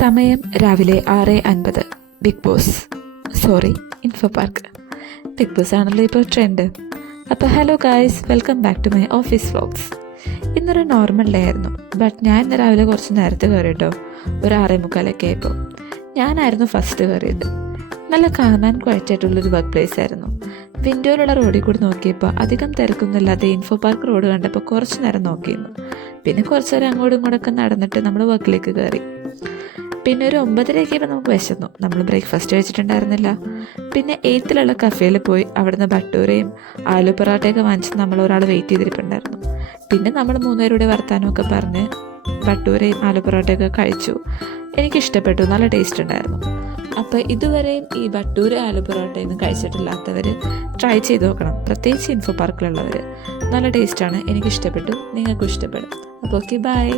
സമയം രാവിലെ 6:50. Big Boss Info Park. Big Boss ആണല്ലോ ഇപ്പോൾ ട്രെൻഡ്. അപ്പോൾ hello guys, welcome back to my office vlogs. ഇന്നൊരു നോർമൽ ഡേ ആയിരുന്നു. ബട്ട് ഞാൻ ഇന്ന് രാവിലെ കുറച്ച് നേരത്തെ കയറിയിട്ടോ. ഒരു 6:45 ആയപ്പോൾ ഞാനായിരുന്നു ഫസ്റ്റ് കയറിയത്. നല്ല കാണാൻ ക്വയറ്റായിട്ടുള്ളൊരു വർക്ക് പ്ലേസ് ആയിരുന്നു. വിൻഡോയിലുള്ള റോഡിൽ കൂടി നോക്കിയപ്പോൾ അധികം തിരക്കൊന്നുമില്ലാതെ ഇൻഫോ പാർക്ക് റോഡ് കണ്ടപ്പോൾ കുറച്ച് നേരം നോക്കിയിരുന്നു. പിന്നെ കുറച്ച് നേരം അങ്ങോട്ടും ഇങ്ങോട്ടൊക്കെ നടന്നിട്ട് നമ്മൾ വർക്കിലേക്ക് കയറി. പിന്നെ ഒരു 9:30 നമുക്ക് വിശന്നു. നമ്മൾ ബ്രേക്ക്ഫാസ്റ്റ് കഴിച്ചിട്ടുണ്ടായിരുന്നില്ല. പിന്നെ 8th കഫേയിൽ പോയി അവിടുന്ന് ഭട്ടൂരയും ആലു പൊറാട്ടയൊക്കെ വാങ്ങിച്ച് നമ്മൾ ഒരാൾ വെയിറ്റ് ചെയ്തിരിപ്പുണ്ടായിരുന്നു. പിന്നെ നമ്മൾ 3 പേരുടെ വർത്താനമൊക്കെ പറഞ്ഞ് ഭട്ടൂരയും ആലു പൊറാട്ടയൊക്കെ കഴിച്ചു. എനിക്കിഷ്ടപ്പെട്ടു, നല്ല ടേസ്റ്റ് ഉണ്ടായിരുന്നു. അപ്പോൾ ഇതുവരെയും ഈ ഭട്ടൂര ആലു പൊറോട്ടയൊന്നും കഴിച്ചിട്ടില്ലാത്തവർ ട്രൈ ചെയ്ത് നോക്കണം, പ്രത്യേകിച്ച് ഇൻഫോ പാർക്കിലുള്ളവർ. നല്ല ടേസ്റ്റാണ്, എനിക്കിഷ്ടപ്പെട്ടു, നിങ്ങൾക്കും ഇഷ്ടപ്പെടും. അപ്പോൾ ഓക്കെ, ബൈ.